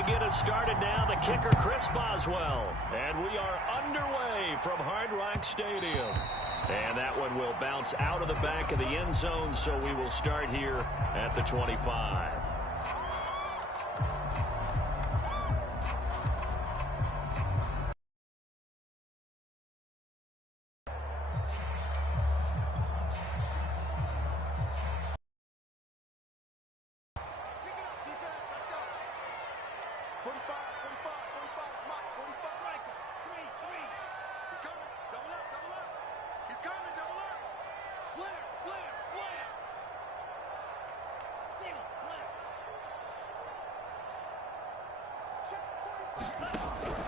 to get us started now, the kicker, Chris Boswell. And we are underway from Hard Rock Stadium. And that one will bounce out of the back of the end zone, so we will start here at the 25.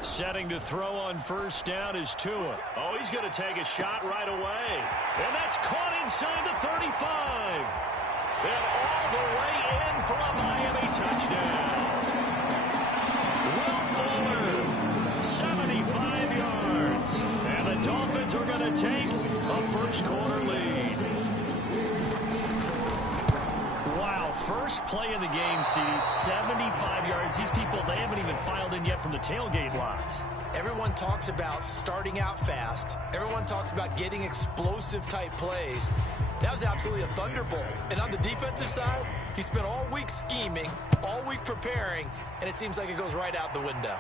Setting to throw on first down is Tua. Oh, he's going to take a shot right away. And that's caught inside the 35. And all the way in for a Miami touchdown. Will Fuller, 75 yards. And the Dolphins are going to take a first quarter lead. Wow, first play of the game, CD, 75 yards. These people, they haven't even filed in yet from the tailgate lots. Everyone talks about starting out fast. Everyone talks about getting explosive-type plays. That was absolutely a thunderbolt. And on the defensive side, he spent all week scheming, all week preparing, and it seems like it goes right out the window.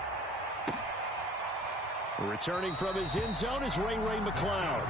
Returning from his end zone is Ray McCloud.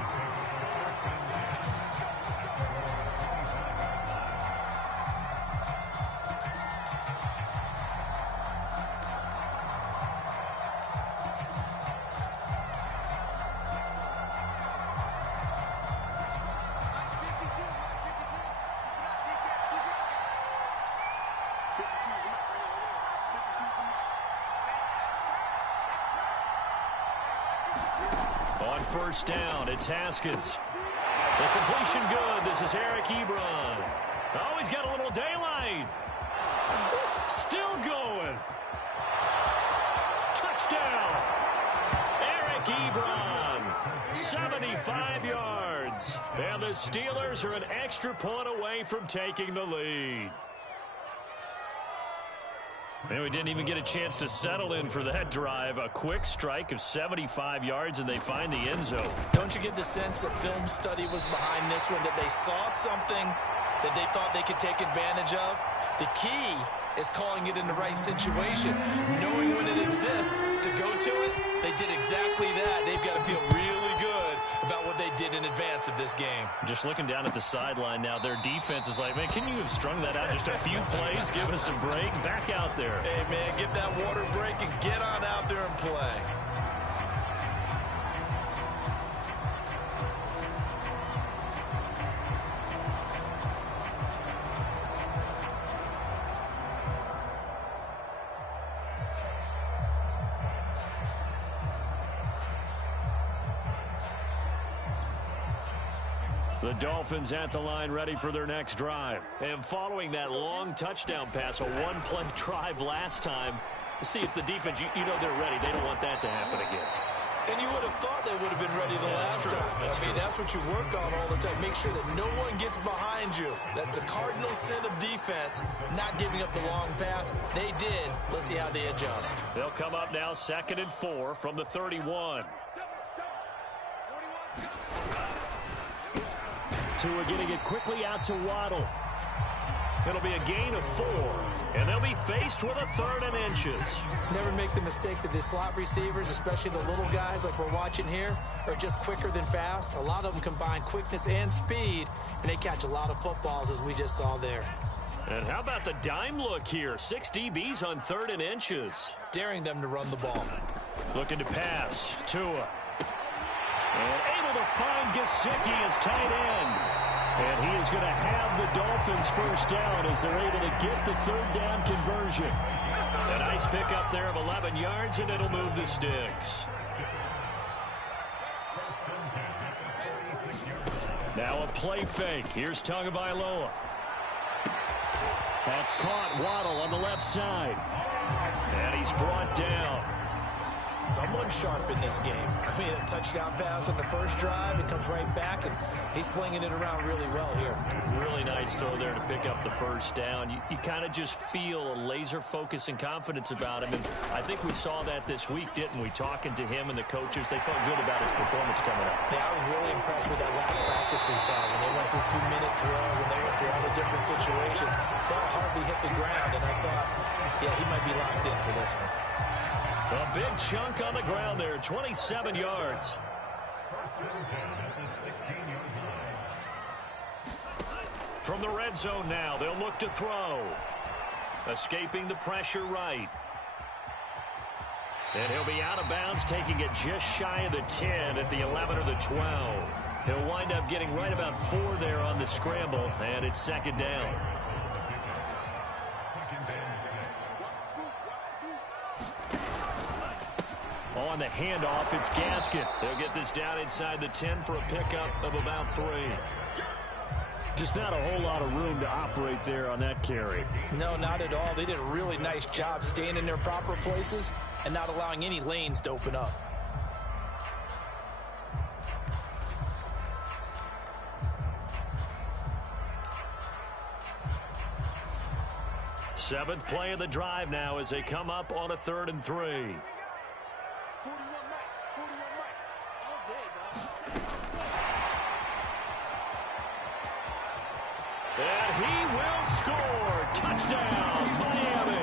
On first down, it's Haskins. The completion good. This is Eric Ebron. Oh, he's got a little daylight. Still going. Touchdown. Eric Ebron. 75 yards. And the Steelers are an extra point away from taking the lead. And we didn't even get a chance to settle in for that drive. A quick strike of 75 yards, and they find the end zone. Don't you get the sense that film study was behind this one, that they saw something that they thought they could take advantage of? The key is calling it in the right situation, knowing when it exists to go to it. They did exactly that. They've got to feel really good about what they did in advance of this game. Just looking down at the sideline now, their defense is like, man, can you have strung that out just a few plays? Give us a break. Back out there. Hey, man, give that water break and get on out there and play. The Dolphins at the line ready for their next drive. And following that long touchdown pass, a one-play drive last time, see if the defense, you know they're ready. They don't want that to happen again. And you would have thought they would have been ready the last time. I mean, that's what you work on all the time. Make sure that no one gets behind you. That's the cardinal sin of defense, not giving up the long pass. They did. Let's see how they adjust. They'll come up now 2nd and 4 from the 31. Tua getting it quickly out to Waddle. It'll be a gain of 4, and they'll be faced with a 3rd and inches. Never make the mistake that the slot receivers, especially the little guys like we're watching here, are just quicker than fast. A lot of them combine quickness and speed, and they catch a lot of footballs, as we just saw there. And how about the dime look here? 6 DBs on 3rd and inches. Daring them to run the ball. Looking to pass. Tua. And able to find Gesicki as tight end. And he is going to have the Dolphins first down as they're able to get the 3rd down conversion. A nice pickup there of 11 yards, and it'll move the sticks. Now a play fake. Here's Tagovailoa. That's caught. Waddle on the left side. And he's brought down. Someone sharp in this game. I mean, a touchdown pass on the first drive. It comes right back, and he's flinging it around really well here. Really nice throw there to pick up the first down. You kind of just feel a laser focus and confidence about him, and I think we saw that this week, didn't we? Talking to him and the coaches, they felt good about his performance coming up. Yeah, I was really impressed with that last practice we saw when they went through 2-minute drill, when they went through all the different situations. Ball hardly hit the ground, and I thought, yeah, he might be locked in for this one. A big chunk on the ground there, 27 yards. From the red zone now, they'll look to throw. Escaping the pressure right. And he'll be out of bounds, taking it just shy of the 10 at the 11 or the 12. He'll wind up getting right about 4 there on the scramble, and it's second down. On the handoff, it's Gaskin. They'll get this down inside the 10 for a pickup of about 3. Just not a whole lot of room to operate there on that carry. No, not at all. They did a really nice job staying in their proper places and not allowing any lanes to open up. Seventh play of the drive now as they come up on a 3rd and 3. And he will score. Touchdown, Miami.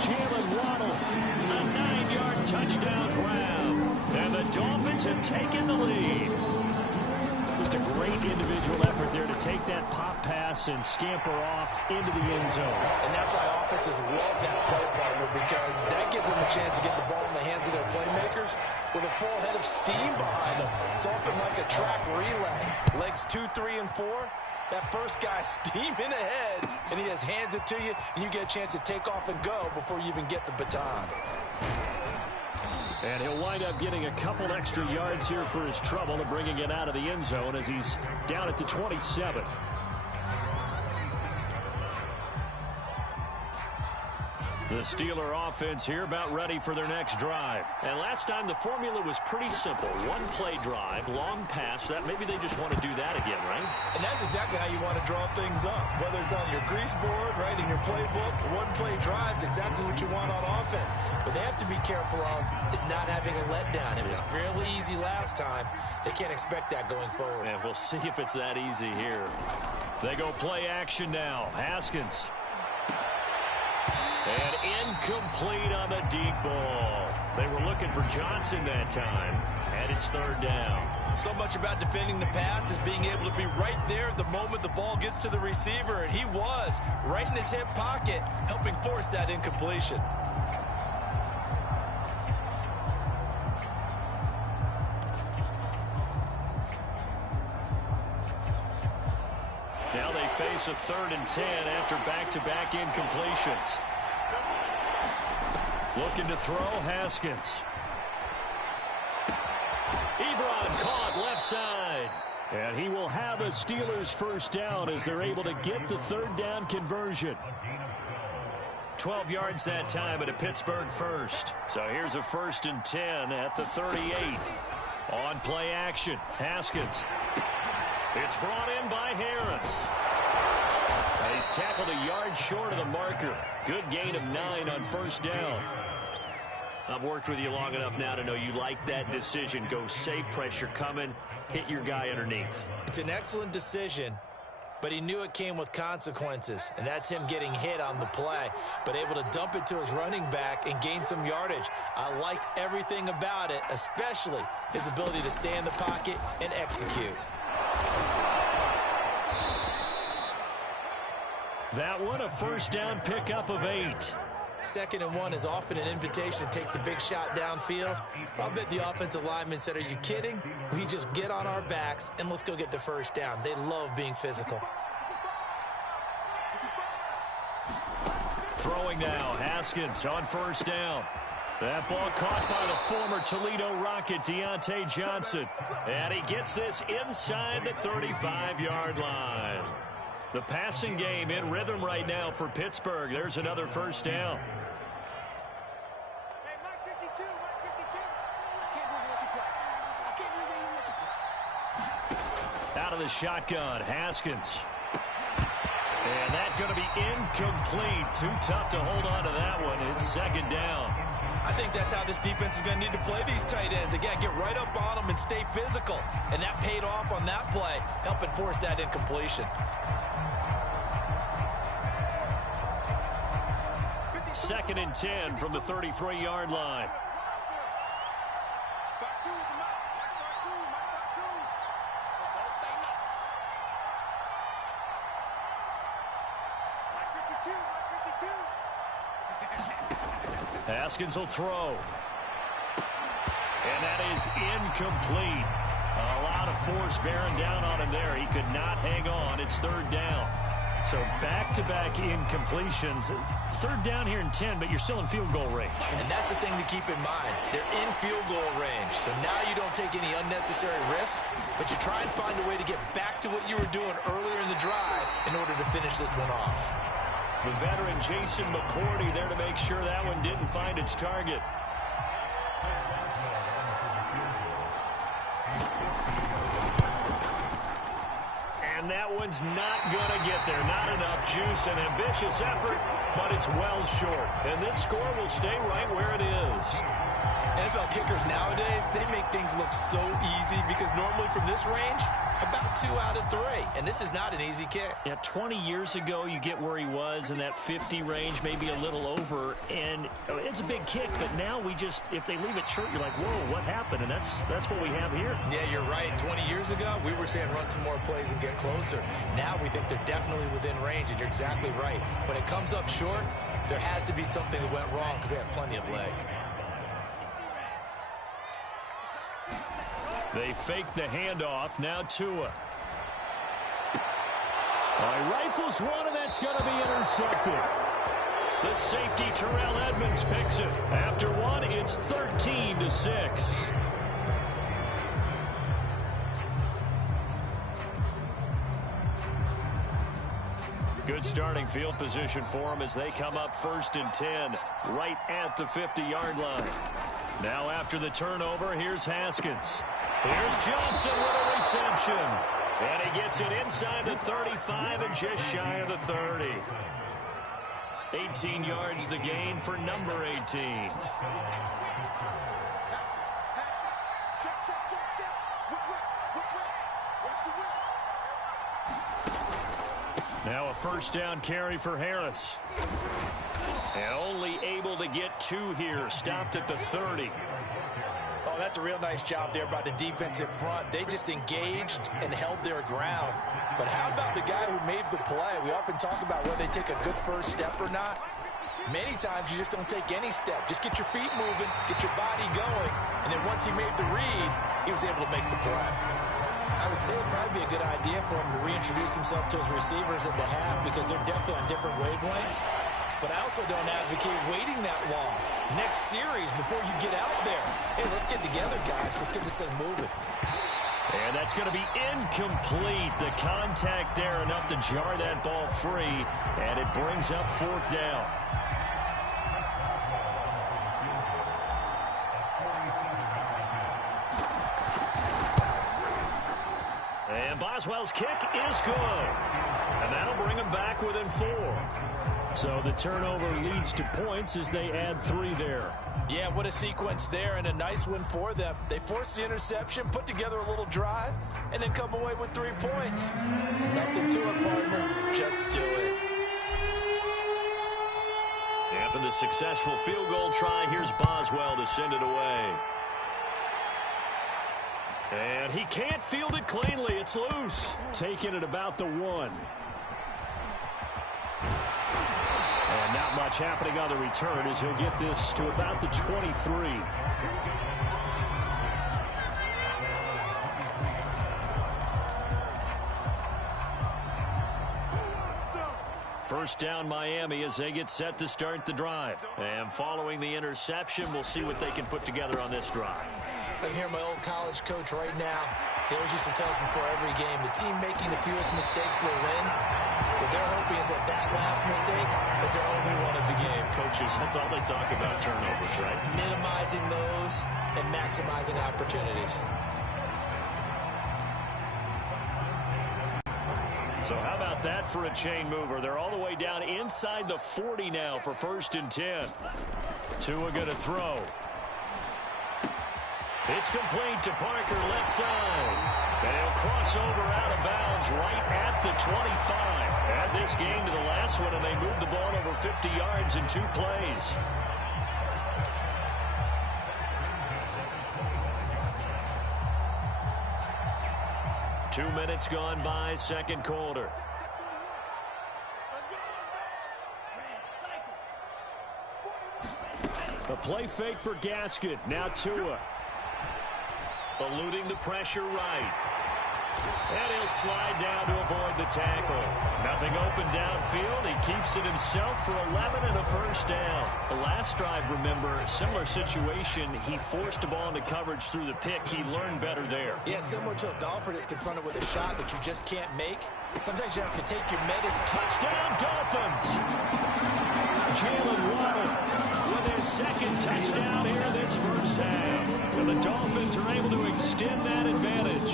Jalen Waddle, a 9-yard touchdown grab. And the Dolphins have taken the lead. Just a great individual effort there to take that pop pass and scamper off into the end zone. And that's why offenses love that play partner, because that gives them a chance to get the ball in the hands of their playmakers with a full head of steam behind them. It's often like a track relay. Legs 2, 3, and 4. That first guy steaming ahead, and he just hands it to you, and you get a chance to take off and go before you even get the baton. And he'll wind up getting a couple extra yards here for his trouble and bringing it out of the end zone as he's down at the 27. The Steeler offense here about ready for their next drive. And last time the formula was pretty simple. One-play drive, long pass. That maybe they just want to do that again, right? And that's exactly how you want to draw things up. Whether it's on your grease board, right, in your playbook, one-play drives exactly what you want on offense. What they have to be careful of is not having a letdown. It was fairly easy last time. They can't expect that going forward. And we'll see if it's that easy here. They go play action now. Haskins. And incomplete on the deep ball. They were looking for Johnson that time, and it's 3rd down. So much about defending the pass is being able to be right there the moment the ball gets to the receiver, and he was right in his hip pocket, helping force that incompletion. Now they face a 3rd and 10 after back-to-back incompletions. Looking to throw, Haskins. Ebron caught left side. And he will have a Steelers first down as they're able to get the 3rd down conversion. 12 yards that time at a Pittsburgh first. So here's a 1st and 10 at the 38. On play action, Haskins. It's brought in by Harris. And he's tackled a yard short of the marker. Good gain of 9 on 1st down. I've worked with you long enough now to know you like that decision. Go safe, pressure coming, hit your guy underneath. It's an excellent decision, but he knew it came with consequences, and that's him getting hit on the play, but able to dump it to his running back and gain some yardage. I liked everything about it, especially his ability to stay in the pocket and execute. That one, a 1st down pickup of 8. 2nd and 1 is often an invitation to take the big shot downfield. I'll bet the offensive lineman said, "Are you kidding? We just get on our backs and let's go get the 1st down." They love being physical. Throwing now, Haskins on 1st down. That ball caught by the former Toledo Rocket, Deontay Johnson. And he gets this inside the 35-yard line. The passing game in rhythm right now for Pittsburgh. There's another 1st down. Hey, Mike 52, Mike of the shotgun. Haskins. And that's going to be incomplete. Too tough to hold on to that one. It's second down. I think that's how this defense is going to need to play these tight ends. Again, get right up on them and stay physical. And that paid off on that play, helping force that incompletion. Second and 10 from the 33-yard line. Haskins will throw. And that is incomplete. A lot of force bearing down on him there. He could not hang on. It's third down. So back-to-back incompletions. Third down here in 10, but you're still in field goal range. And that's the thing to keep in mind. They're in field goal range. So now you don't take any unnecessary risks, but you try and find a way to get back to what you were doing earlier in the drive in order to finish this one off. The veteran Jason McCourty there to make sure that one didn't find its target. And that one's not going to get there. Not enough juice. An ambitious effort, but it's well short. And this score will stay right where it is. NFL kickers nowadays, they make things look so easy because normally from this range, about 2 out of 3. And this is not an easy kick. Yeah, 20 years ago, you get where he was in that 50 range, maybe a little over. And it's a big kick, but now we just, if they leave it short, you're like, whoa, what happened? And that's what we have here. Yeah, you're right. 20 years ago, we were saying run some more plays and get closer. Now we think they're definitely within range, and you're exactly right. When it comes up short, there has to be something that went wrong because they have plenty of leg. They fake the handoff. Now Tua. Rifles one, and that's going to be intercepted. The safety, Terrell Edmonds, picks it. After one, it's 13-6. Good starting field position for them as they come up 1st and 10, right at the 50-yard line. Now after the turnover, here's Haskins. Here's Johnson with a reception. And he gets it inside the 35 and just shy of the 30. 18 yards the gain for number 18. Now a first down carry for Harris. And only able to get 2 here. Stopped at the 30. Oh, that's a real nice job there by the defensive front. They just engaged and held their ground. But how about the guy who made the play? We often talk about whether they take a good first step or not. Many times you just don't take any step. Just get your feet moving, get your body going, and then once he made the read, he was able to make the play. I would say it'd probably be a good idea for him to reintroduce himself to his receivers at the half because they're definitely on different wavelengths. But I also don't advocate waiting that long. Next series, before you get out there, hey, let's get together, guys. Let's get this thing moving. And that's going to be incomplete. The contact there enough to jar that ball free, and it brings up 4th down. And Boswell's kick is good. And that'll bring him back within 4. So the turnover leads to points as they add 3 there. Yeah, what a sequence there, and a nice win for them. They forced the interception, put together a little drive, and then come away with 3 points. Nothing to it, partner. Just do it. After the successful field goal try, here's Boswell to send it away. And he can't field it cleanly. It's loose. Taking it about the 1. And not much happening on the return as he'll get this to about the 23. First down Miami as they get set to start the drive. And following the interception, we'll see what they can put together on this drive. I can hear my old college coach right now. He always used to tell us before every game, the team making the fewest mistakes will win. What they're hoping is that that last mistake is their only one of the game. Coaches, that's all they talk about, turnovers, right? Minimizing those and maximizing opportunities. So how about that for a chain mover? They're all the way down inside the 40 now for 1st and 10. Tua going to throw. It's complete to Parker, left side. And he'll cross over out of bounds right at the 25. Add this game to the last one, and they moved the ball over 50 yards in 2 plays. Two minutes gone by, second quarter. A play fake for Gaskin. Now Tua. Eluding the pressure right. And he'll slide down to avoid the tackle. Nothing open downfield. He keeps it himself for 11 and a first down. The last drive, remember, similar situation. He forced the ball into coverage through the pick. He learned better there. Yeah, similar to a golfer that's confronted with a shot that you just can't make. Sometimes you have to take your medicine. Touchdown, Dolphins! Jalen Waddle with his second touchdown here in this first half. And the Dolphins are able to extend that advantage.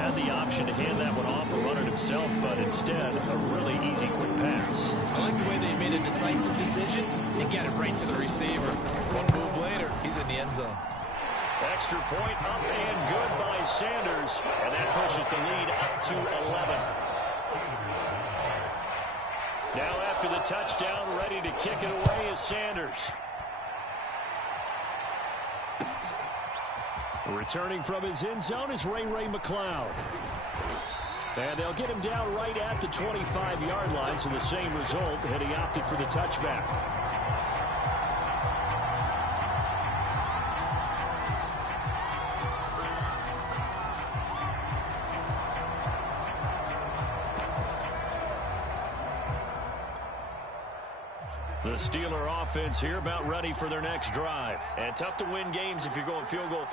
Had the option to hand that one off or run it himself, but instead, a really easy quick pass. I like the way they made a decisive decision and get it right to the receiver. One move later, he's in the end zone. Extra point up and good by Sanders, and that pushes the lead up to 11. Now after the touchdown, ready to kick it away is Sanders. Returning from his end zone is Ray McCloud. And they'll get him down right at the 25-yard line, so the same result, and he opted for the touchback. The Steeler offense here about ready for their next drive. And tough to win games if you're going field goal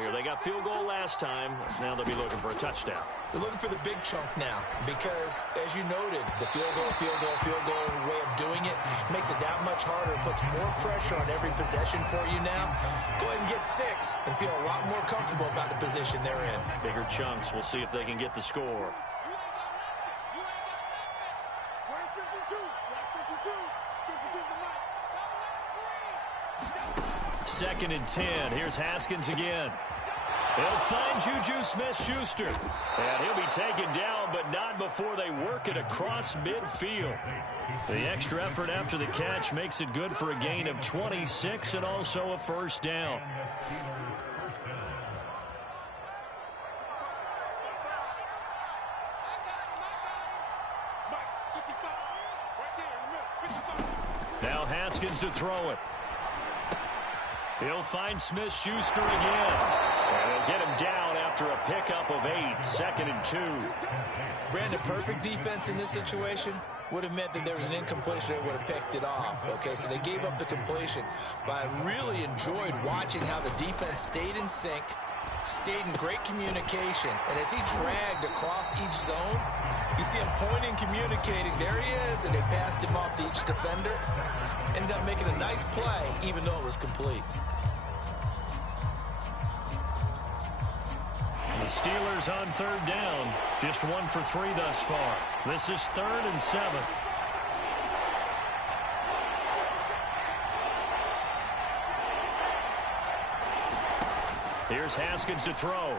here. They got field goal last time. Now they'll be looking for a touchdown. They're looking for the big chunk now because, as you noted, the field goal way of doing it makes it that much harder. It puts more pressure on every possession for you now. Go ahead and get 6 and feel a lot more comfortable about the position they're in. Bigger chunks. We'll see if they can get the score. Second and 10. Here's Haskins again. They'll find Juju Smith-Schuster. And he'll be taken down, but not before they work it across midfield. The extra effort after the catch makes it good for a gain of 26 and also a first down. Now Haskins to throw it. He'll find Smith-Schuster again. And he'll get him down after a pickup of 8, 2nd and 2. Brandon, perfect defense in this situation would have meant that there was an incompletion that would have picked it off. Okay, so they gave up the completion. But I really enjoyed watching how the defense stayed in sync, stayed in great communication. And as he dragged across each zone, you see him pointing, communicating. There he is, and they passed him off to each defender. Ended up making a nice play, even though it was complete. The Steelers on 3rd down. Just 1 for 3 thus far. This is 3rd and 7. Here's Haskins to throw.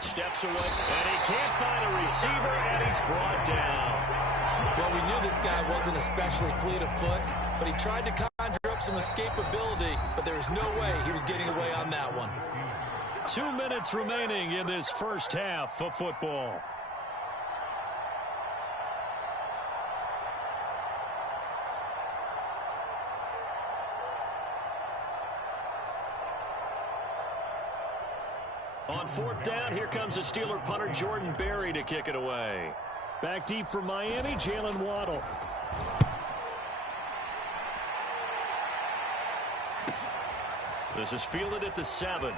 Steps away, and he can't find a receiver, and he's brought down. Well, we knew this guy wasn't especially fleet of foot, but he tried to conjure up some escapability, but there was no way he was getting away on that one. 2 minutes remaining in this first half of football. On 4th down, here comes the Steeler punter Jordan Berry to kick it away. Back deep for Miami, Jalen Waddle. This is fielded at the 7.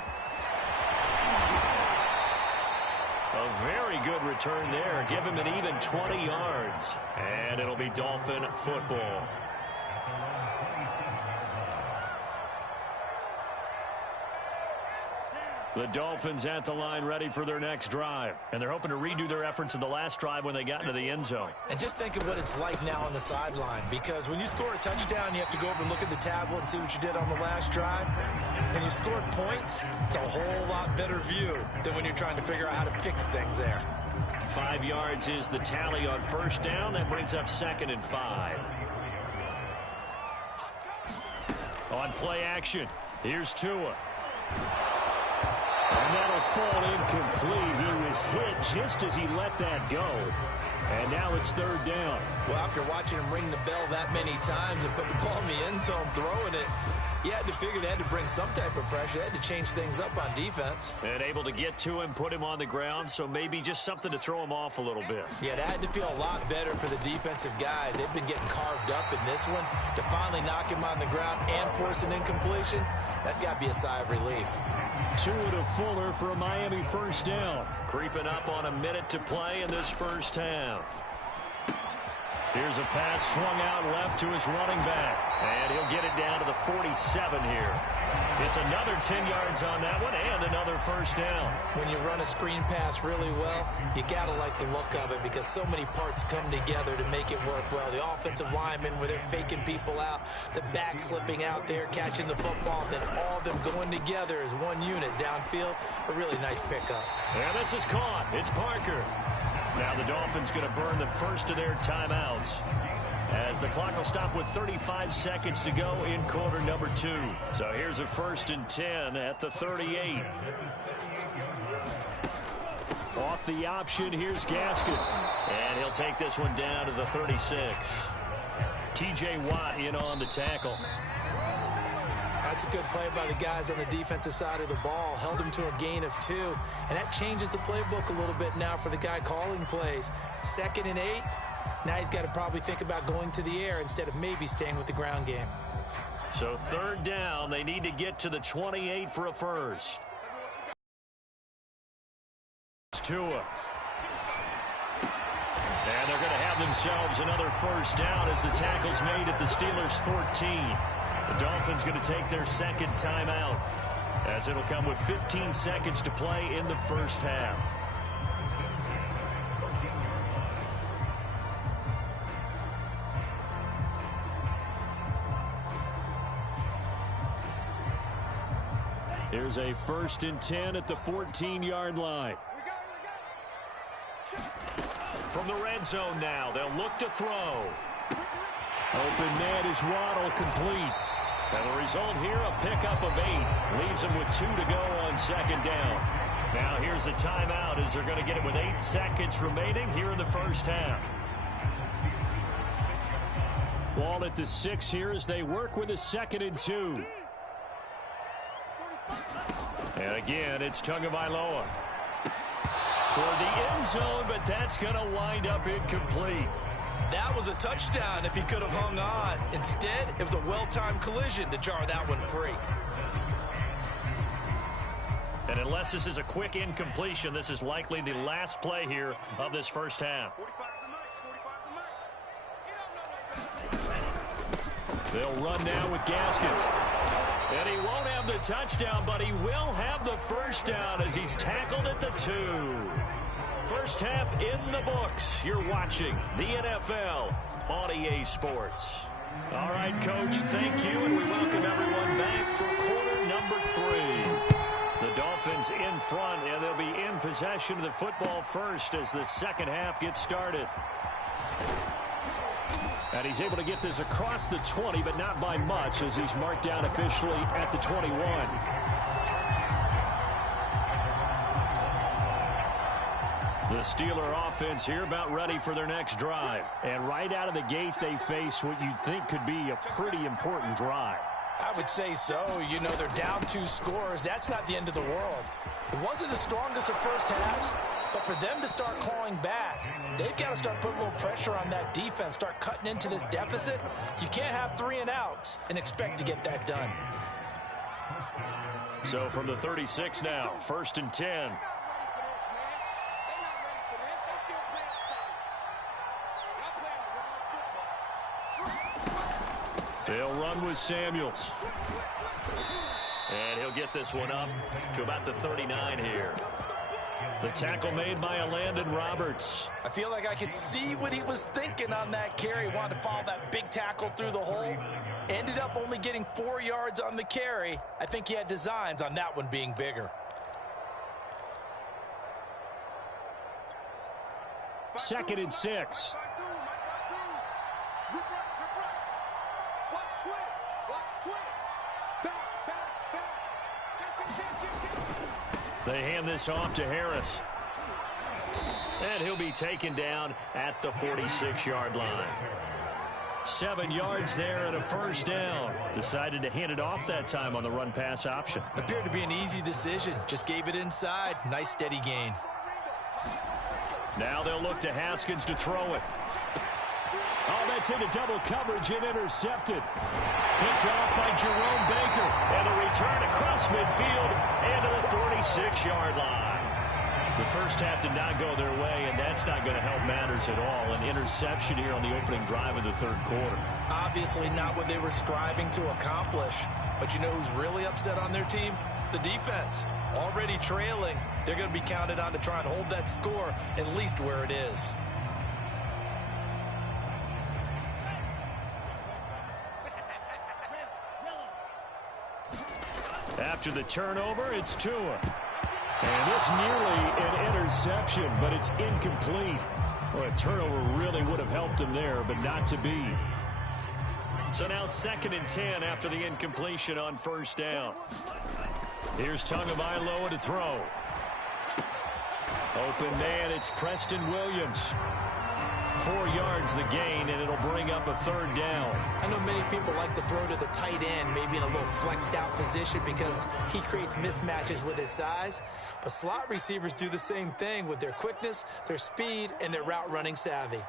A very good return there. Give him an even 20 yards. And it'll be Dolphin football. The Dolphins at the line ready for their next drive. And they're hoping to redo their efforts in the last drive when they got into the end zone. And just think of what it's like now on the sideline. Because when you score a touchdown, you have to go over and look at the tablet and see what you did on the last drive. When you scored points, it's a whole lot better view than when you're trying to figure out how to fix things there. 5 yards is the tally on first down. That brings up 2nd and 5. On play action, here's Tua. And that'll fall incomplete. He was hit just as he let that go. And now it's 3rd down. Well, after watching him ring the bell that many times and put the ball in the end zone throwing it, you had to figure they had to bring some type of pressure. They had to change things up on defense. And able to get to him, put him on the ground, so maybe just something to throw him off a little bit. Yeah, it had to feel a lot better for the defensive guys. They've been getting carved up in this one. To finally knock him on the ground and force an incompletion, that's got to be a sigh of relief. Tua to Fuller for a Miami first down. Creeping up on a minute to play in this first half. Here's a pass swung out left to his running back. And he'll get it down to the 47 here. It's another 10 yards on that one and another first down. When you run a screen pass really well, you got to like the look of it because so many parts come together to make it work well. The offensive linemen where they're faking people out, the back slipping out there, catching the football, then all of them going together as one unit downfield. A really nice pickup. And this is caught. It's Parker. Now the Dolphins going to burn the first of their timeouts as the clock will stop with 35 seconds to go in quarter number 2. So here's a 1st and 10 at the 38. Off the option, here's Gaskin. And he'll take this one down to the 36. T.J. Watt in on the tackle. That's a good play by the guys on the defensive side of the ball. Held him to a gain of 2. And that changes the playbook a little bit now for the guy calling plays. 2nd and 8. Now he's got to probably think about going to the air instead of maybe staying with the ground game. So 3rd down. They need to get to the 28 for a first. It's Tua. And they're going to have themselves another first down as the tackle's made at the Steelers' 14. The Dolphins going to take their 2nd timeout as it'll come with 15 seconds to play in the first half. Here's a 1st and 10 at the 14-yard line. From the red zone now, they'll look to throw. Open net is Waddle, complete. And the result here, a pickup of 8. Leaves them with 2 to go on 2nd down. Now here's a timeout as they're going to get it with 8 seconds remaining here in the first half. Ball at the 6 here as they work with a 2nd and 2. And again, it's Tagovailoa. Toward the end zone, but that's going to wind up incomplete. That was a touchdown if he could have hung on. Instead, it was a well-timed collision to jar that one free. And unless this is a quick incompletion, this is likely the last play here of this first half. They'll run now with Gaskin. And he won't have the touchdown, but he will have the first down as he's tackled at the 2. First half in the books. You're watching the NFL on EA Sports. All right, Coach, thank you, and we welcome everyone back for quarter number 3. The Dolphins in front, and they'll be in possession of the football first as the second half gets started. And he's able to get this across the 20, but not by much as he's marked down officially at the 21. The Steeler offense here about ready for their next drive. And right out of the gate, they face what you'd think could be a pretty important drive. I would say so. You know, they're down 2 scores. That's not the end of the world. It wasn't the strongest of first halves, but for them to start clawing back, they've got to start putting a little pressure on that defense, start cutting into this deficit. You can't have 3 and outs and expect to get that done. So from the 36 now, 1st and 10. They'll run with Samuels. And he'll get this one up to about the 39 here. The tackle made by Landon Roberts. I feel like I could see what he was thinking on that carry. Wanted to follow that big tackle through the hole. Ended up only getting 4 yards on the carry. I think he had designs on that one being bigger. Second and 6. They hand this off to Harris. And he'll be taken down at the 46-yard line. 7 yards there and a first down. Decided to hand it off that time on the run-pass option. Appeared to be an easy decision. Just gave it inside. Nice steady gain. Now they'll look to Haskins to throw it. Oh, that's into double coverage and intercepted. Picked off by Jerome Baker. And a return across midfield and to the 46-yard line. The first half did not go their way, and that's not going to help matters at all. An interception here on the opening drive of the third quarter. Obviously not what they were striving to accomplish. But you know who's really upset on their team? The defense. Already trailing. They're going to be counted on to try and hold that score at least where it is. After the turnover, it's Tua. And this nearly an interception, but it's incomplete. Well, a turnover really would have helped him there, but not to be. So now 2nd and 10 after the incompletion on first down. Here's Tagovailoa to throw. Open man, it's Preston Williams. 4 yards the gain, and it'll bring up a third down. I know many people like to throw to the tight end, maybe in a little flexed out position because he creates mismatches with his size. But slot receivers do the same thing with their quickness, their speed, and their route running savvy.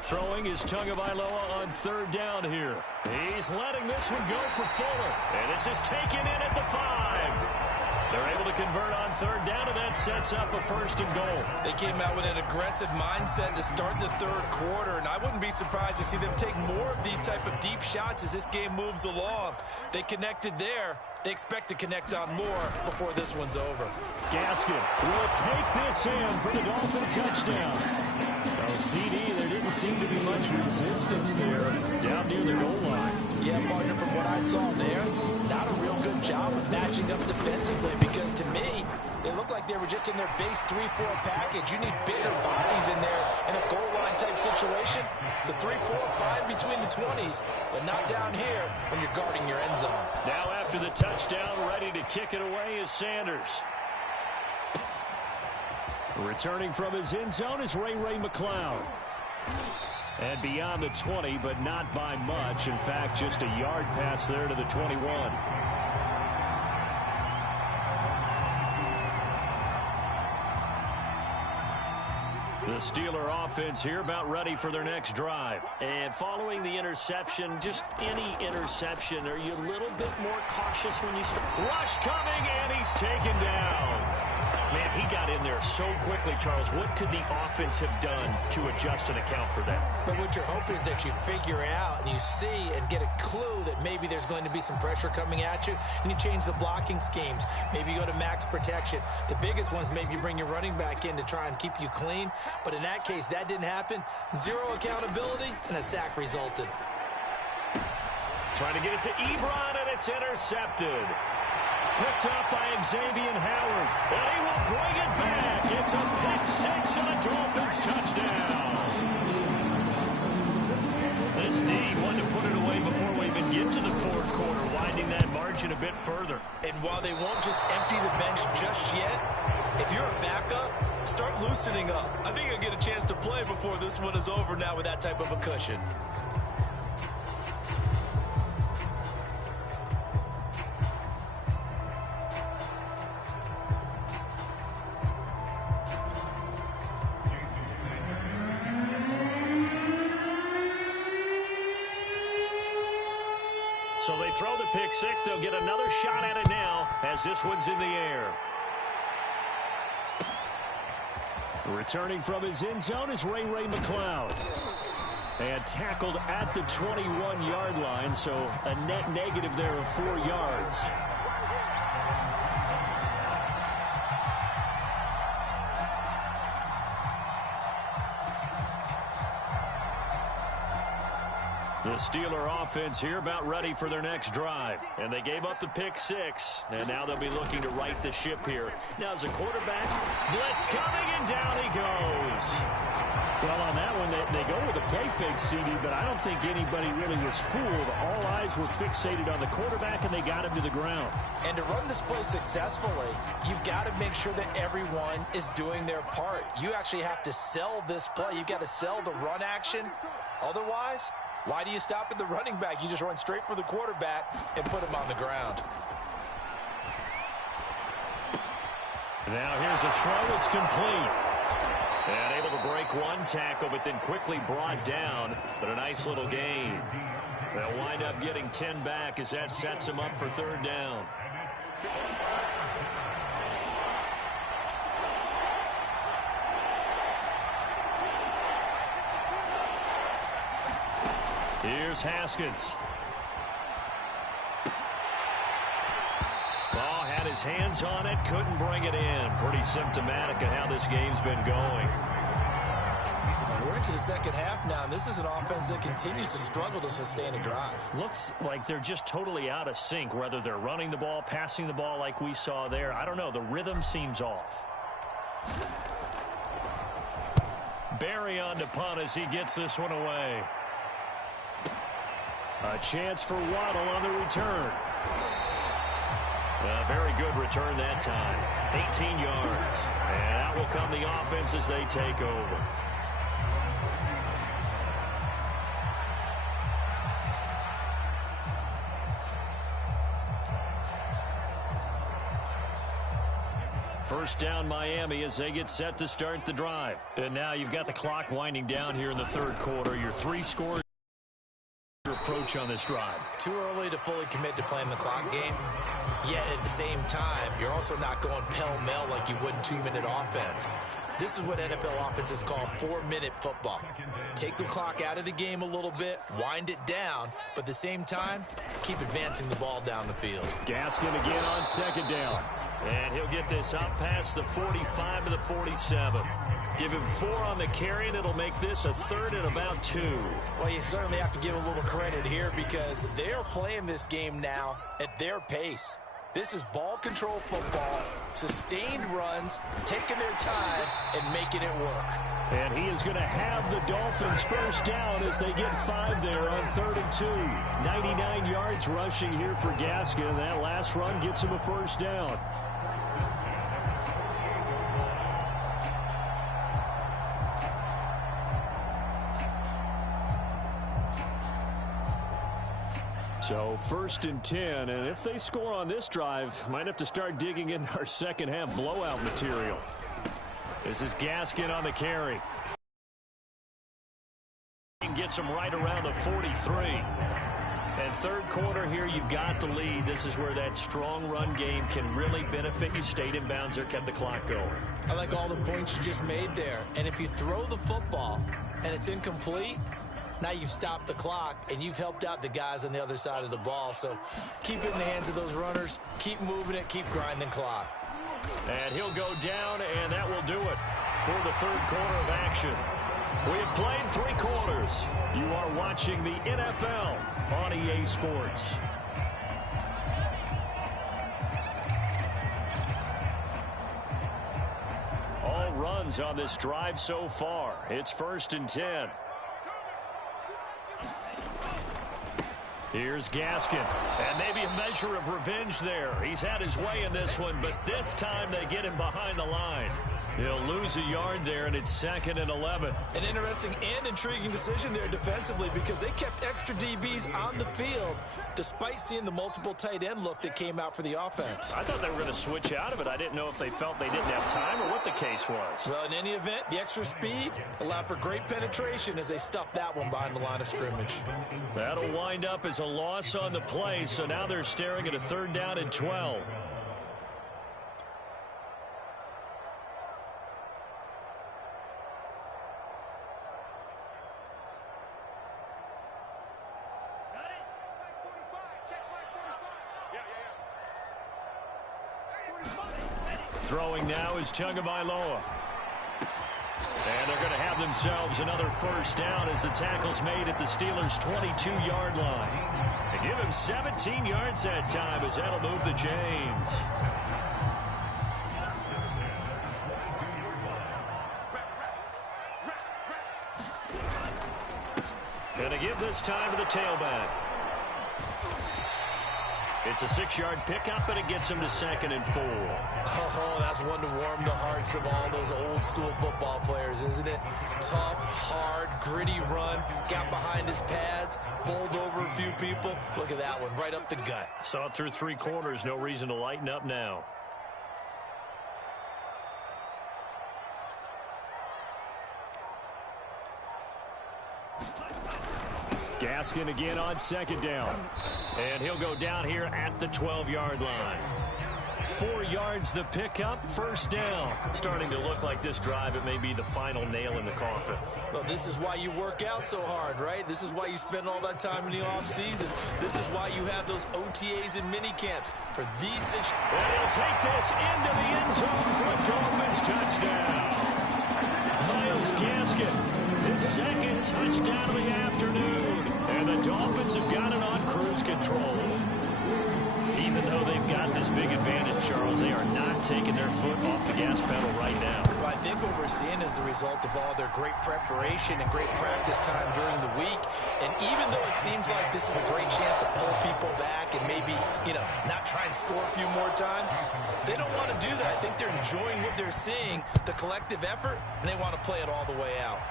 Throwing is Tagovailoa on third down here. He's letting this one go for Fuller. And this is taken in at the 5. They're able to convert on third down, and that sets up a 1st and goal. They came out with an aggressive mindset to start the third quarter, and I wouldn't be surprised to see them take more of these type of deep shots as this game moves along. They connected there. They expect to connect on more before this one's over. Gaskin will take this in for the Dolphin touchdown. Oh, CD, there didn't seem to be much resistance there down near the goal line. Yeah, partner, from what I saw there, not a real good job of matching up defensively because to me, they look like they were just in their base 3-4 package. You need bigger bodies in there in a goal line type situation. The 3-4 fine between the 20s, but not down here when you're guarding your end zone. Now after the touchdown, ready to kick it away is Sanders. Returning from his end zone is Ray McCloud. And beyond the 20, but not by much. In fact, just a yard pass there to the 21. The Steeler offense here about ready for their next drive. And following the interception, just any interception, are you a little bit more cautious when you start? Rush coming, and he's taken down. Man, he got in there so quickly, Charles. What could the offense have done to adjust and account for that? But what you're hoping is that you figure out and you see and get a clue that maybe there's going to be some pressure coming at you, and you change the blocking schemes. Maybe you go to max protection. The biggest ones, maybe you bring your running back in to try and keep you clean. But in that case, that didn't happen. Zero accountability, and a sack resulted. Trying to get it to Ebron, and it's intercepted. Picked up by Xavier Howard. And he will bring it back. It's a pick 6 and a Dolphins touchdown. This D wanted to put it away before we even get to the fourth quarter, winding that margin a bit further. And while they won't just empty the bench just yet, if you're a backup, start loosening up. I think you'll get a chance to play before this one is over now with that type of a cushion. So they throw the pick 6. They'll get another shot at it now as this one's in the air. Returning from his end zone is Ray McCloud. And tackled at the 21-yard line, so a net negative there of 4 yards. The Steeler offense here about ready for their next drive. And they gave up the pick 6. And now they'll be looking to right the ship here. Now as a quarterback, blitz coming, and down he goes. Well, on that one, they go with a play fake, CD, but I don't think anybody really was fooled. All eyes were fixated on the quarterback, and they got him to the ground. And to run this play successfully, you've got to make sure that everyone is doing their part. You actually have to sell this play. You've got to sell the run action. Otherwise, why do you stop at the running back? You just run straight for the quarterback and put him on the ground. Now here's a throw. It's complete. And able to break one tackle, but then quickly brought down. But a nice little gain. They'll wind up getting 10 back as that sets him up for 3rd down. Here's Haskins. Ball had his hands on it, couldn't bring it in. Pretty symptomatic of how this game's been going. We're into the second half now, and this is an offense that continues to struggle to sustain a drive. Looks like they're just totally out of sync, whether they're running the ball, passing the ball like we saw there. I don't know. The rhythm seems off. Barry on to punt as he gets this one away. A chance for Waddle on the return. A very good return that time. 18 yards. And out will come the offense as they take over. First down Miami as they get set to start the drive. And now you've got the clock winding down here in the 3rd quarter. Your 3 scores approach on this drive. Too early to fully commit to playing the clock game. Yet at the same time, you're also not going pell-mell like you would in 2-minute offense. This is what NFL offenses call 4-minute football. Take the clock out of the game a little bit, wind it down, but at the same time, keep advancing the ball down the field. Gaskin again on 2nd down. And he'll get this up past the 45 to the 47. Give him 4 on the carry, and it'll make this a 3rd and about 2. Well, you certainly have to give a little credit here because they are playing this game now at their pace. This is ball control football, sustained runs, taking their time, and making it work. And he is going to have the Dolphins first down as they get 5 there on 3rd and 2. 99 yards rushing here for Gaskin. That last run gets him a first down. So 1st and 10, and if they score on this drive, might have to start digging in our second half blowout material. This is Gaskin on the carry. Gets him right around the 43. And 3rd quarter here, you've got the lead. This is where that strong run game can really benefit you. Stayed in bounds there, kept the clock going. I like all the points you just made there. And if you throw the football and it's incomplete, now you've stopped the clock, and you've helped out the guys on the other side of the ball. So keep it in the hands of those runners. Keep moving it. Keep grinding clock. And he'll go down, and that will do it for the 3rd quarter of action. We have played 3 quarters. You are watching the NFL on EA Sports. All runs on this drive so far. It's 1st and 10. Here's Gaskin, and maybe a measure of revenge there. He's had his way in this one, but this time they get him behind the line. He'll lose a yard there, and it's 2nd and 11. An interesting and intriguing decision there defensively because they kept extra DBs on the field despite seeing the multiple tight end look that came out for the offense. I thought they were going to switch out of it. I didn't know if they felt they didn't have time or what the case was. Well, in any event, the extra speed allowed for great penetration as they stuffed that one behind the line of scrimmage. That'll wind up as a loss on the play, so now they're staring at a 3rd down and 12. Throwing now is Tagovailoa. And they're going to have themselves another first down as the tackle's made at the Steelers' 22-yard line. They give him 17 yards that time as that'll move the chains. Going to give this time to the tailback. It's a 6-yard pickup, and it gets him to 2nd and 4. Oh, that's one to warm the hearts of all those old-school football players, isn't it? Tough, hard, gritty run. Got behind his pads, bowled over a few people. Look at that one, right up the gut. Saw it through 3 quarters. No reason to lighten up now. Gaskin again on 2nd down. And he'll go down here at the 12-yard line. 4 yards the pickup, first down. Starting to look like this drive, it may be the final nail in the coffin. Well, this is why you work out so hard, right? This is why you spend all that time in the offseason. This is why you have those OTAs and mini camps for these situations. And he'll take this into the end zone for a Dolphins touchdown. Myles Gaskin, his 2nd touchdown of the afternoon. And the Dolphins have got it on cruise control. Even though they've got this big advantage, Charles, they are not taking their foot off the gas pedal right now. Well, I think what we're seeing is the result of all their great preparation and great practice time during the week. And even though it seems like this is a great chance to pull people back and maybe, not try and score a few more times, they don't want to do that. I think they're enjoying what they're seeing, the collective effort, and they want to play it all the way out.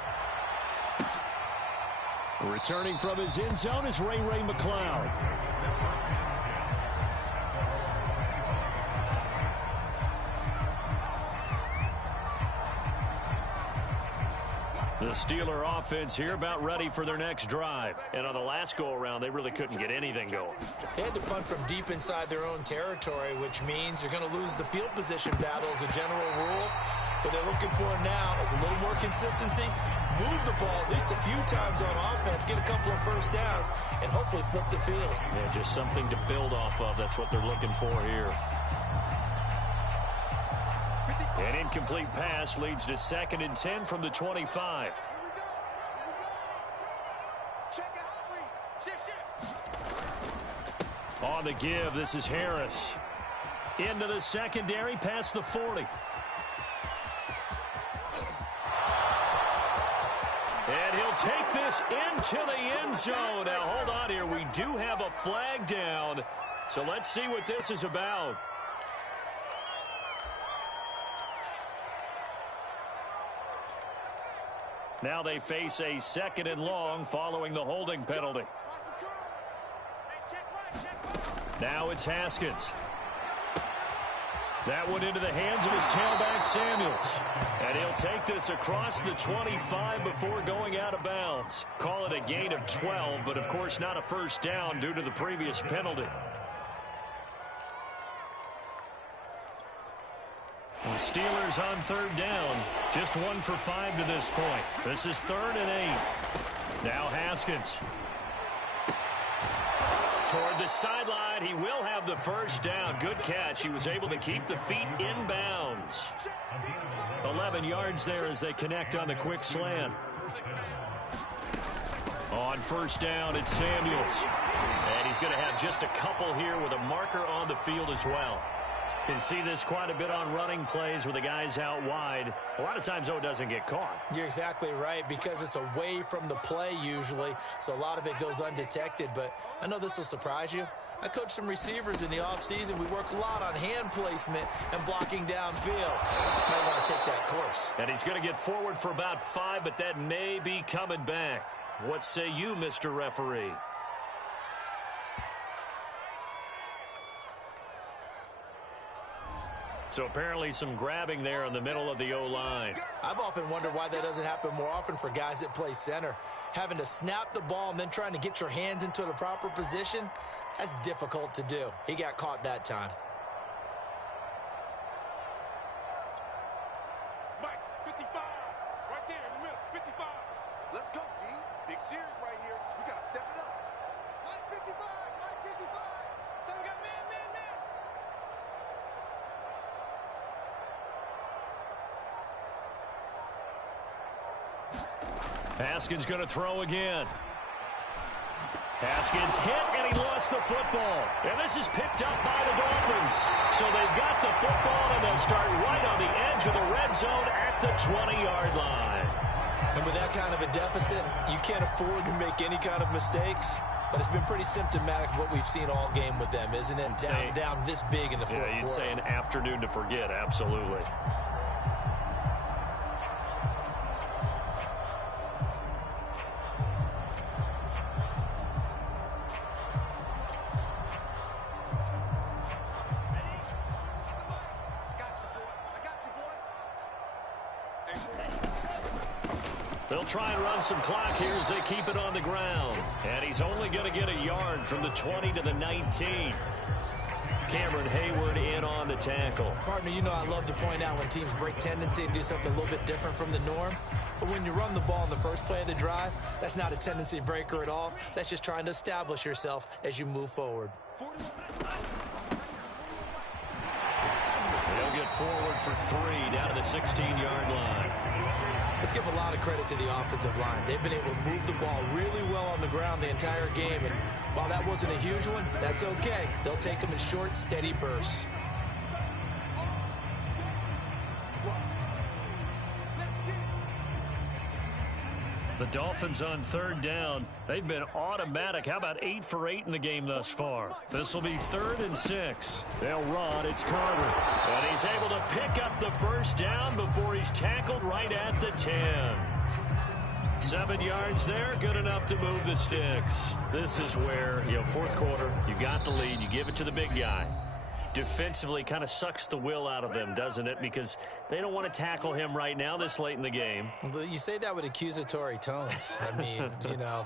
Returning from his end zone is Ray McCloud. The Steeler offense here about ready for their next drive. And on the last go-around, they really couldn't get anything going. They had to punt from deep inside their own territory, which means you're going to lose the field position battle as a general rule. What they're looking for now is a little more consistency, move the ball at least a few times on offense, get a couple of first downs, and hopefully flip the field. Yeah, just something to build off of. That's what they're looking for here. An incomplete pass leads to 2nd and 10 from the 25. On the give, this is Harris. Into the secondary, past the 40. And he'll take this into the end zone. Now, hold on here. We do have a flag down. So let's see what this is about. Now they face a 2nd and long following the holding penalty. Now it's Haskins. That one into the hands of his tailback, Samuels. And he'll take this across the 25 before going out of bounds. Call it a gain of 12, but of course not a first down due to the previous penalty. The Steelers on 3rd down. Just 1 for 5 to this point. This is 3rd and 8. Now Haskins. Toward the sideline, he will have the first down. Good catch. He was able to keep the feet in bounds. 11 yards there as they connect on the quick slant. On first down, it's Samuels. And he's going to have just a couple here with a marker on the field as well. Can see this quite a bit on running plays with the guys out wide. A lot of times, though, it doesn't get caught. You're exactly right, because it's away from the play usually, so a lot of it goes undetected. But I know this will surprise you. I coach some receivers in the offseason. We work a lot on hand placement and blocking downfield. Might want to take that course. And he's going to get forward for about 5, but that may be coming back. What say you, Mr. Referee? So apparently some grabbing there in the middle of the O-line. I've often wondered why that doesn't happen more often for guys that play center. Having to snap the ball and then trying to get your hands into the proper position, that's difficult to do. He got caught that time. Mike, 55, right there in the middle, 55. Let's go, D. Big series right here. We got to step it up. Mike 55, Mike 55. So we got man. Haskins going to throw again. Haskins hit, and he lost the football. And this is picked up by the Dolphins. So they've got the football, and they'll start right on the edge of the red zone at the 20-yard line. And with that kind of a deficit, you can't afford to make any kind of mistakes. But it's been pretty symptomatic of what we've seen all game with them, isn't it? Down this big in the fourth quarter. Yeah, you'd say an afternoon to forget, absolutely. They'll try and run some clock here as they keep it on the ground. And he's only going to get a yard from the 20 to the 19. Cameron Hayward in on the tackle. Partner, you know I love to point out when teams break tendency and do something a little bit different from the norm. But when you run the ball in the first play of the drive, that's not a tendency breaker at all. That's just trying to establish yourself as you move forward. They'll get forward for 3 down to the 16-yard line. Let's give a lot of credit to the offensive line. They've been able to move the ball really well on the ground the entire game. And while that wasn't a huge one, that's okay. They'll take them in short, steady bursts. The Dolphins on 3rd down. They've been automatic. How about 8 for 8 in the game thus far? This will be 3rd and 6. They'll run. It's Carter. And he's able to pick up the first down before he's tackled right at the 10. 7 yards there, good enough to move the sticks. This is where, fourth quarter, you got the lead, you give it to the big guy. Defensively kind of sucks the will out of them, doesn't it? Because they don't want to tackle him right now this late in the game. Well, you say that with accusatory tones. I mean,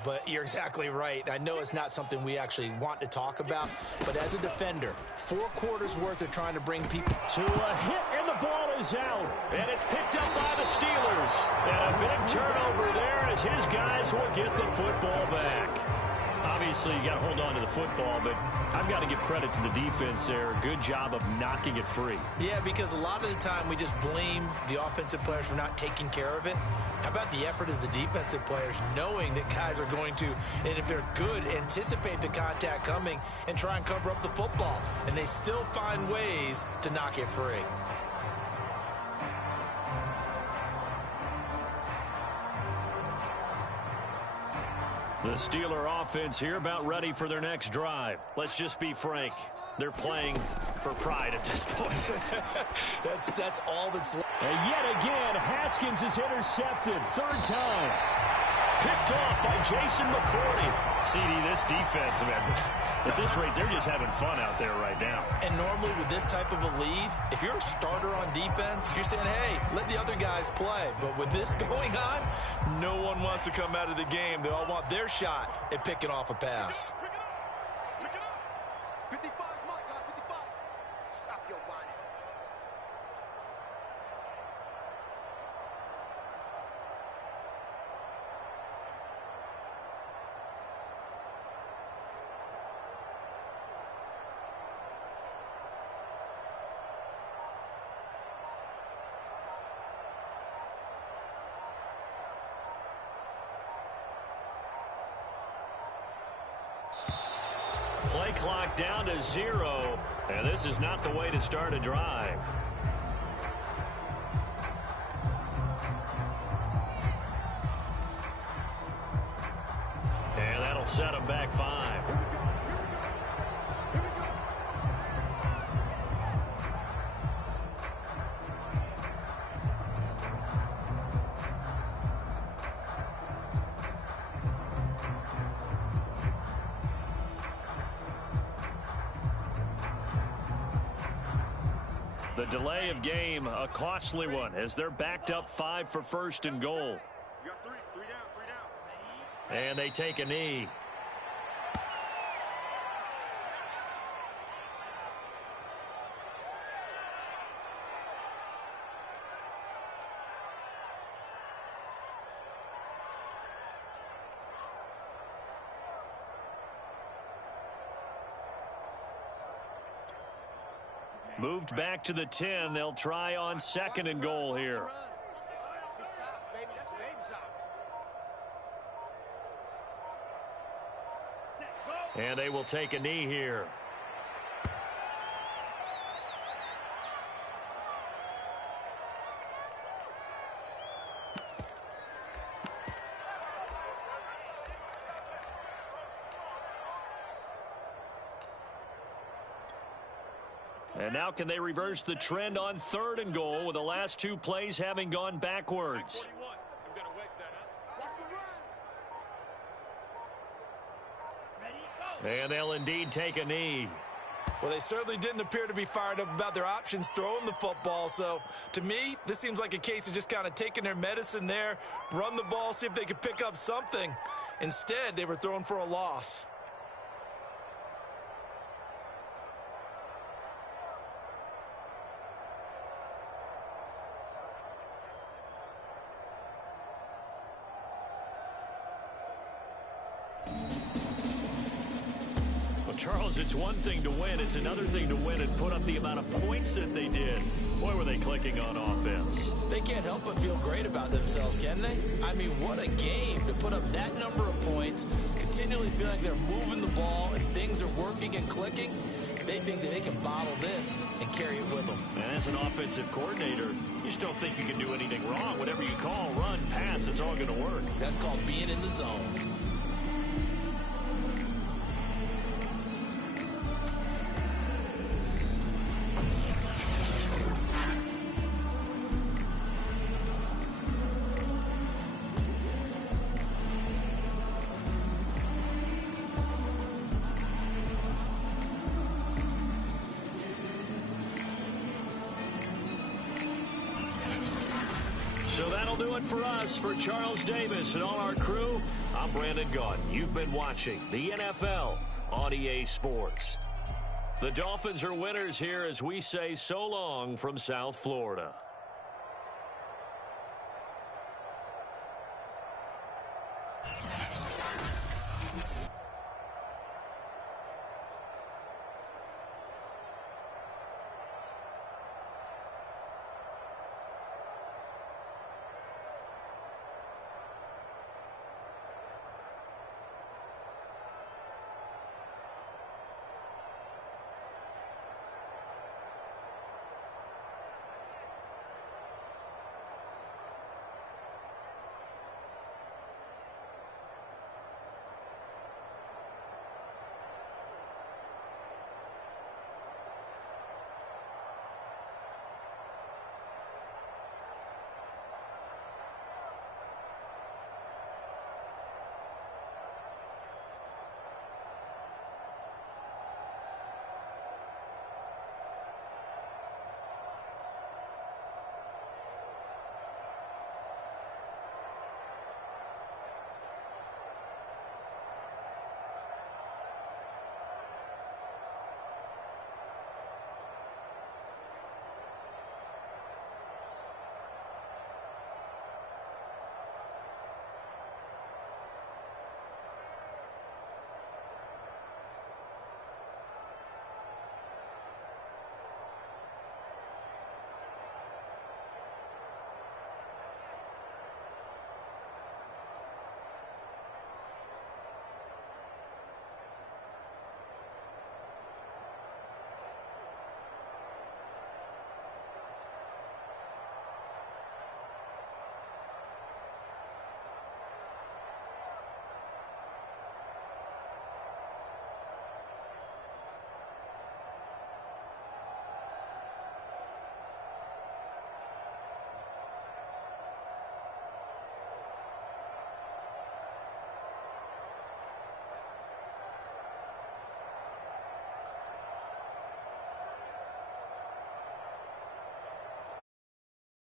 but you're exactly right. I know it's not something we actually want to talk about, but as a defender, 4 quarters worth of trying to bring people to a hit, and the ball is out. And it's picked up by the Steelers. And a big turnover there as his guys will get the football back. Obviously, you got to hold on to the football, but I've got to give credit to the defense there. Good job of knocking it free. Yeah, because a lot of the time we just blame the offensive players for not taking care of it. How about the effort of the defensive players knowing that guys are going to, and if they're good, anticipate the contact coming and try and cover up the football. And they still find ways to knock it free. The Steeler offense here about ready for their next drive. Let's just be frank. They're playing for pride at this point. that's all that's left. And yet again, Haskins is intercepted. 3rd time. Picked off by Jason McCourty. CD, this defense, man, at this rate, they're just having fun out there right now. And normally with this type of a lead, if you're a starter on defense, you're saying, hey, let the other guys play. But with this going on, no one wants to come out of the game. They all want their shot at picking off a pass. Pick it up. 55 is my guy, 55. Stop your whining. Play clock down to 0, and this is not the way to start a drive. And that'll set them back 5. The delay of game, a costly one, as they're backed up 5 for 1st and goal. You got 3 down. And they take a knee. Moved back to the 10. They'll try on 2nd and goal here. And they will take a knee here. And now can they reverse the trend on 3rd and goal with the last 2 plays having gone backwards? And they'll indeed take a knee. Well, they certainly didn't appear to be fired up about their options throwing the football. So, to me, this seems like a case of just kind of taking their medicine there, run the ball, see if they could pick up something. Instead, they were throwing for a loss. Charles, it's one thing to win. It's another thing to win and put up the amount of points that they did. Boy, were they clicking on offense. They can't help but feel great about themselves, can they? I mean, what a game to put up that number of points, continually feeling like they're moving the ball and things are working and clicking. They think that they can bottle this and carry it with them. And as an offensive coordinator, you just don't think you can do anything wrong. Whatever you call, run, pass, it's all going to work. That's called being in the zone. So that'll do it for us. For Charles Davis and all our crew, I'm Brandon Gaudin. You've been watching the NFL on EA Sports. The Dolphins are winners here as we say so long from South Florida.